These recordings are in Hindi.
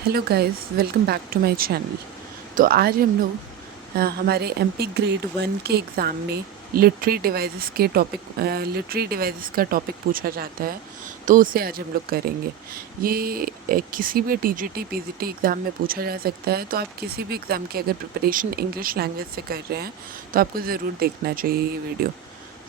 Hello guys, welcome back to my channel. तो आज हम लोग हमारे एमपी ग्रेड 1 के एग्ज़ाम में लिटरी डिवाइसेस का टॉपिक पूछा जाता है, तो उसे आज हम लोग करेंगे। ये किसी भी टीजीटी पीजीटी एग्ज़ाम में पूछा जा सकता है, तो आप किसी भी एग्ज़ाम की अगर प्रिपरेशन इंग्लिश लैंग्वेज से कर रहे हैं तो आपको ज़रूर देखना चाहिए ये video.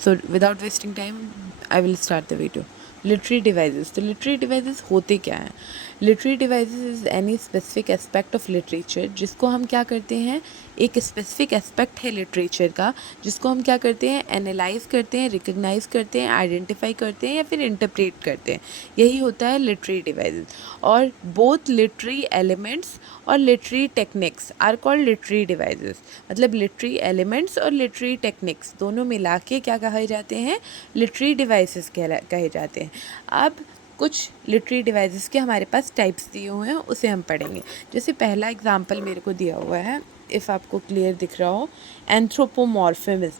So without wasting time I will start the video. Literary devices, तो लिटरी डिवाइसेस होते क्या हैं? Literary devices is any specific aspect of literature, जिसको हम क्या करते हैं, एक स्पेसिफिक एस्पेक्ट है लिटरेचर का, जिसको हम क्या करते हैं, एनालाइज करते हैं, रिकग्नाइज करते हैं, आइडेंटिफाई करते हैं या फिर इंटरप्रेट करते हैं। यही होता है लिटरी डिवाइसेस। और बोथ लिटरी एलिमेंट्स और literary techniques are called literary devices. मतलब लिटरी एलिमेंट्स और लिटरी टेक्निक्स दोनों मिला के क्या कहे जाते हैं, लिटरी डिवाइसेस कहे जाते हैं। अब कुछ लिटरी डिवाइसेस के हमारे पास टाइप्स दिए हुए हैं, उसे हम पढ़ेंगे। जैसे पहला एग्जांपल मेरे को दिया हुआ है, इफ़ आपको क्लियर दिख रहा हो, एंथ्रोपोमॉर्फिज्म।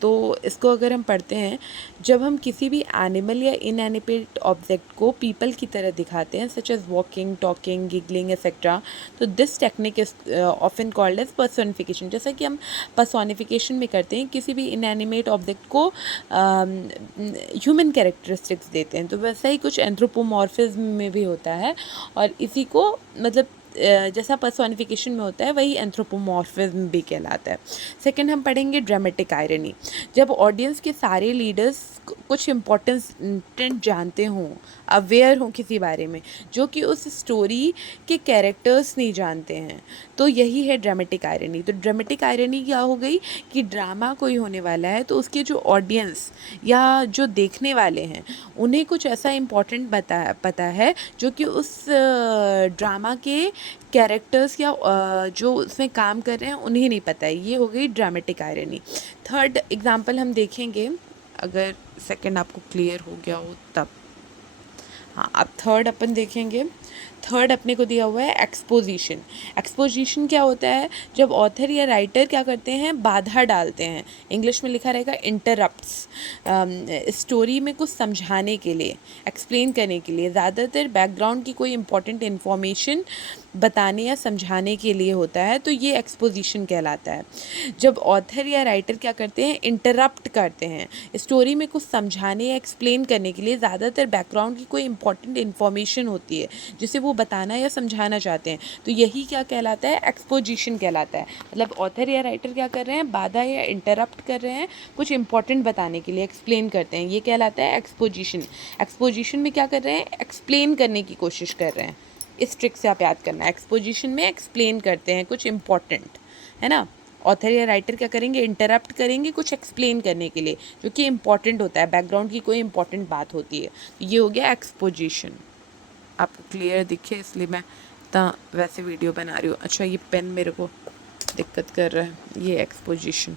तो इसको अगर हम पढ़ते हैं, जब हम किसी भी एनिमल या इनएनिमेट ऑब्जेक्ट को पीपल की तरह दिखाते हैं, such as walking, talking, giggling etcetera, तो this technique is often called as personification. जैसा कि हम पर्सोनिफिकेशन में करते हैं, किसी भी इनएनिमेट ऑब्जेक्ट को ह्यूमन कैरेक्टरिस्टिक्स देते हैं, तो वैसा ही कुछ एंथ्रोपोमॉर्फिज्म में भी होता है। और इसी को मतलब जैसा पर्सोनिफिकेशन में होता है वही एंथ्रोपोमॉर्फिज्म भी कहलाता है। सेकंड हम पढ़ेंगे ड्रामेटिक आयरनी। जब ऑडियंस के सारे लीडर्स कुछ इम्पोर्टेंट जानते हों, अवेयर हों किसी बारे में, जो कि उस स्टोरी के कैरेक्टर्स नहीं जानते हैं, तो यही है ड्रामेटिक आयरनी। तो ड्रामेटिक आयरनी क्या हो गई कि ड्रामा कोई होने वाला है, तो उसके जो ऑडियंस या जो देखने वाले हैं उन्हें कुछ ऐसा इम्पोर्टेंट पता है जो कि उस ड्रामा के कैरेक्टर्स या जो उसमें काम कर रहे हैं उन्हें नहीं पता है। ये हो गई ड्रामेटिक आयरनी। थर्ड एग्जांपल हम देखेंगे, अगर सेकंड आपको क्लियर हो गया हो तब। हाँ, अब थर्ड अपन देखेंगे। थर्ड अपने को दिया हुआ है एक्सपोजिशन। एक्सपोजिशन क्या होता है, जब ऑथर या राइटर क्या करते हैं, बाधा डालते हैं। इंग्लिश में लिखा रहेगा इंटरप्ट्स, स्टोरी में कुछ समझाने के लिए, एक्सप्लेन करने के लिए, ज़्यादातर बैकग्राउंड की कोई इंपॉर्टेंट इन्फॉर्मेशन बताने या समझाने के लिए होता है, तो ये एक्सपोजिशन कहलाता है। जब ऑथर या राइटर क्या करते हैं, इंटरप्ट करते हैं स्टोरी में कुछ समझाने या एक्सप्लेन करने के लिए, ज़्यादातर बैकग्राउंड की कोई इंपॉर्टेंट इन्फॉर्मेशन होती है जिसे वो बताना या समझाना चाहते हैं, तो यही क्या कहलाता है, एक्सपोजिशन कहलाता है। मतलब ऑथर या राइटर क्या कर रहे हैं, बाधा या इंटरप्ट कर रहे हैं, कुछ इंपॉर्टेंट बताने के लिए, एक्सप्लेन करते हैं, ये कहलाता है एक्सपोजिशन। एक्सपोजिशन में क्या कर रहे हैं, एक्सप्लेन करने की कोशिश कर रहे हैं। इस ट्रिक से आप याद करना, एक्सपोजिशन में एक्सप्लेन करते हैं कुछ इंपॉर्टेंट, है ना। ऑथर या राइटर क्या करेंगे, इंटरप्ट करेंगे कुछ एक्सप्लेन करने के लिए जो कि इंपॉर्टेंट होता है, बैकग्राउंड की कोई इंपॉर्टेंट बात होती है। ये हो गया एक्सपोजिशन। आपको क्लियर दिखे इसलिए मैं इतना वैसे वीडियो बना रही हूँ। अच्छा, ये पेन मेरे को दिक्कत कर रहा है, ये एक्सपोजिशन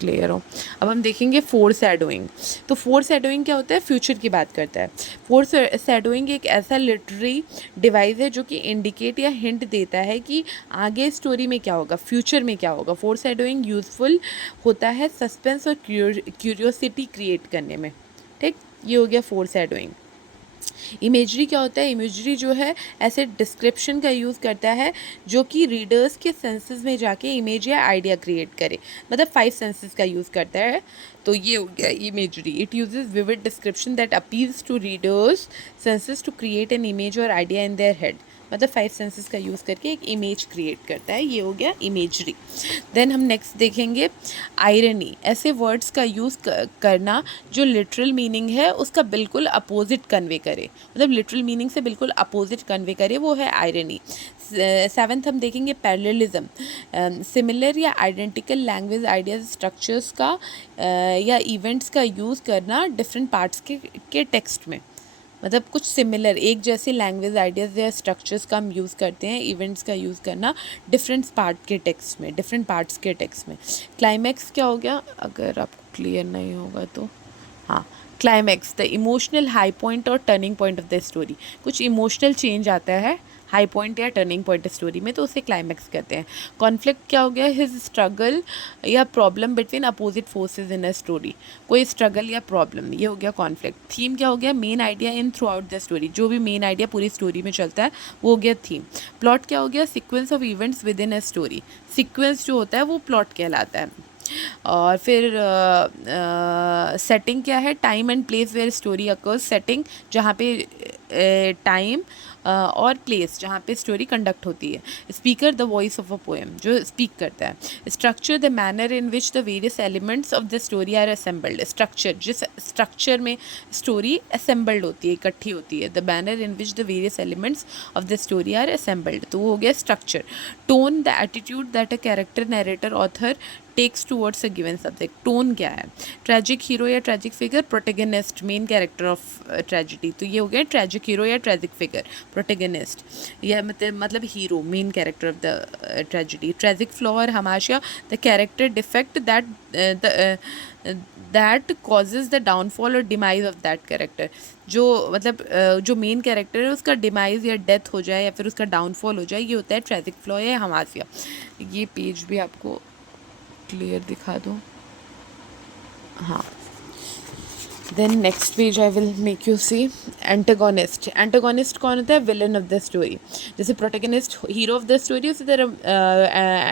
क्लियर हो। अब हम देखेंगे फोर शैडोइंग। तो फोर शैडोइंग क्या होता है, फ्यूचर की बात करता है। फोर शैडोइंग एक ऐसा लिटरेरी डिवाइस है जो कि इंडिकेट या हिंट देता है कि आगे स्टोरी में क्या होगा, फ्यूचर में क्या होगा। फोर शैडोइंग यूजफुल होता है सस्पेंस और क्यूरियोसिटी क्रिएट करने में। ठीक, ये हो गया फोर शैडोइंग। इमेजरी क्या होता है, इमेजरी जो है ऐसे डिस्क्रिप्शन का यूज़ करता है जो कि रीडर्स के सेंसेस में जाके इमेज या आइडिया क्रिएट करे, मतलब 5 सेंसेस का यूज़ करता है। तो ये हो गया imagery. It uses vivid description that appeals to readers senses to create an image और आइडिया इन देयर हेड। मतलब 5 सेंसेस का यूज़ करके एक इमेज क्रिएट करता है, ये हो गया इमेजरी। देन हम नेक्स्ट देखेंगे आयरनी। ऐसे वर्ड्स का यूज़ करना जो लिटरल मीनिंग है उसका बिल्कुल अपोजिट कन्वे करे, मतलब लिटरल मीनिंग से बिल्कुल अपोजिट कन्वे करे, वो है आयरनी। सेवेंथ हम देखेंगे पैरेललिज्म। सिमिलर या आइडेंटिकल लैंग्वेज आइडियाज स्ट्रक्चर्स का या इवेंट्स का यूज़ करना डिफरेंट पार्ट्स के टेक्स्ट में। मतलब कुछ सिमिलर, एक जैसे लैंग्वेज आइडियाज़ या स्ट्रक्चर्स का हम यूज़ करते हैं, इवेंट्स का यूज़ करना डिफरेंट पार्ट के टेक्स्ट में, डिफरेंट पार्ट्स के टेक्स्ट में। क्लाइमैक्स क्या हो गया, अगर आपको क्लियर नहीं होगा तो, हाँ, climax the emotional high point और turning point of the story. कुछ इमोशनल चेंज आता है हाई पॉइंट या टर्निंग पॉइंट स्टोरी में, तो उसे क्लाइमैक्स कहते हैं। कॉन्फ्लिक्ट क्या हो गया, हिज स्ट्रगल या problem between opposite forces in a story, कोई स्ट्रगल या प्रॉब्लम, ये हो गया कॉन्फ्लिक्ट। थीम क्या हो गया, main idea in through out the story, जो भी मेन आइडिया पूरी स्टोरी में चलता है वो हो गया थीम। प्लॉट क्या हो गया, sequence of events with in a story, sequence जो होता है वो प्लॉट कहलाता है। और फिर सेटिंग क्या है, time and place where story occurs, setting जहाँ पे टाइम और प्लेस जहाँ पे स्टोरी कंडक्ट होती है। Speaker the voice of a poem, जो स्पीक करता है। Structure the manner in which the various elements of the story are assembled, structure जिस स्ट्रक्चर में स्टोरी असेंबल्ड होती है, इकट्ठी होती है। The manner in which the various elements of the story are assembled, तो वो हो गया structure. Tone the attitude that a character, narrator, author takes towards a given subject, tone क्या है। ट्रेजिक हीरो या tragic figure, protagonist, main character of tragedy, तो ये हो गया ट्रेजिक हीरो या ट्रेजिक फिगर, प्रोटेगनिस्ट, यह मतलब hero, main character of the tragedy. Tragic flaw और हमाशा, the character defect that causes the downfall और डिमाइज ऑफ दैट कैरेक्टर, जो मतलब जो मेन कैरेक्टर है उसका डिमाइज या डेथ हो जाए या फिर उसका डाउनफॉल हो जाए, ये होता है ट्रेजिक फ्लॉ या हमासिया। ये पेज भी आपको क्लियर दिखा दूँ, हाँ। Then next page I will make you see antagonist. Antagonist कौन होता है, विलन ऑफ द स्टोरी। जैसे protagonist hero of the story, उसी तरह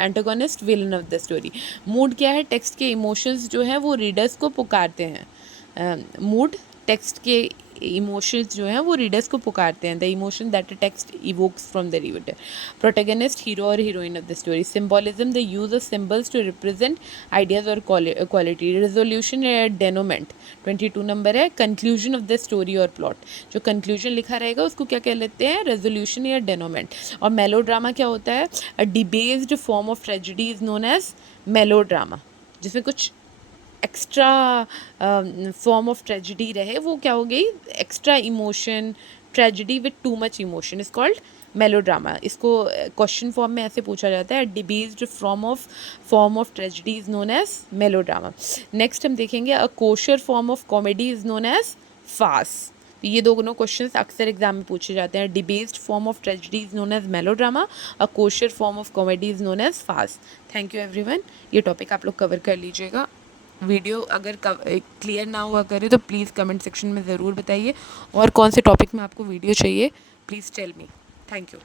antagonist villain of the story. Mood क्या है, टेक्स्ट के इमोशंस जो हैं वो रीडर्स को पुकारते हैं। मूड टेक्स्ट के इमोशंस जो हैं वो रीडर्स को पुकारते हैं, the emotion that a text evokes from the reader. Protagonist hero और heroine of the story. Symbolism the use of symbols to represent ideas और क्वालिटी। रेजोल्यूशन या डेनोमेंट 22 नंबर है। कंक्लूजन ऑफ द स्टोरी और प्लॉट, जो कंक्लूजन लिखा रहेगा उसको क्या कह लेते हैं, रेजोल्यूशन या डेनोमेंट। और मेलोड्रामा क्या होता है, a debased form of tragedy is known as melodrama, जिसमें कुछ एक्स्ट्रा फॉर्म ऑफ ट्रेजिडी रहे, वो क्या हो गई, extra emotion, tragedy with too much emotion is called melodrama. इसको क्वेश्चन फॉर्म में ऐसे पूछा जाता है, debased form of tragedy is known as melodrama. Next हम देखेंगे, a coarser form of comedy is known as farce. ये दोनों क्वेश्चंस अक्सर एग्जाम में पूछे जाते हैं। Debased form of tragedy is known as melodrama, a coarser form of comedy is known as farce. Thank you everyone, ये टॉपिक आप लोग कवर कर लीजिएगा। वीडियो अगर क्लियर ना हुआ करे तो प्लीज़ कमेंट सेक्शन में ज़रूर बताइए, और कौन से टॉपिक में आपको वीडियो चाहिए, please tell me. Thank you.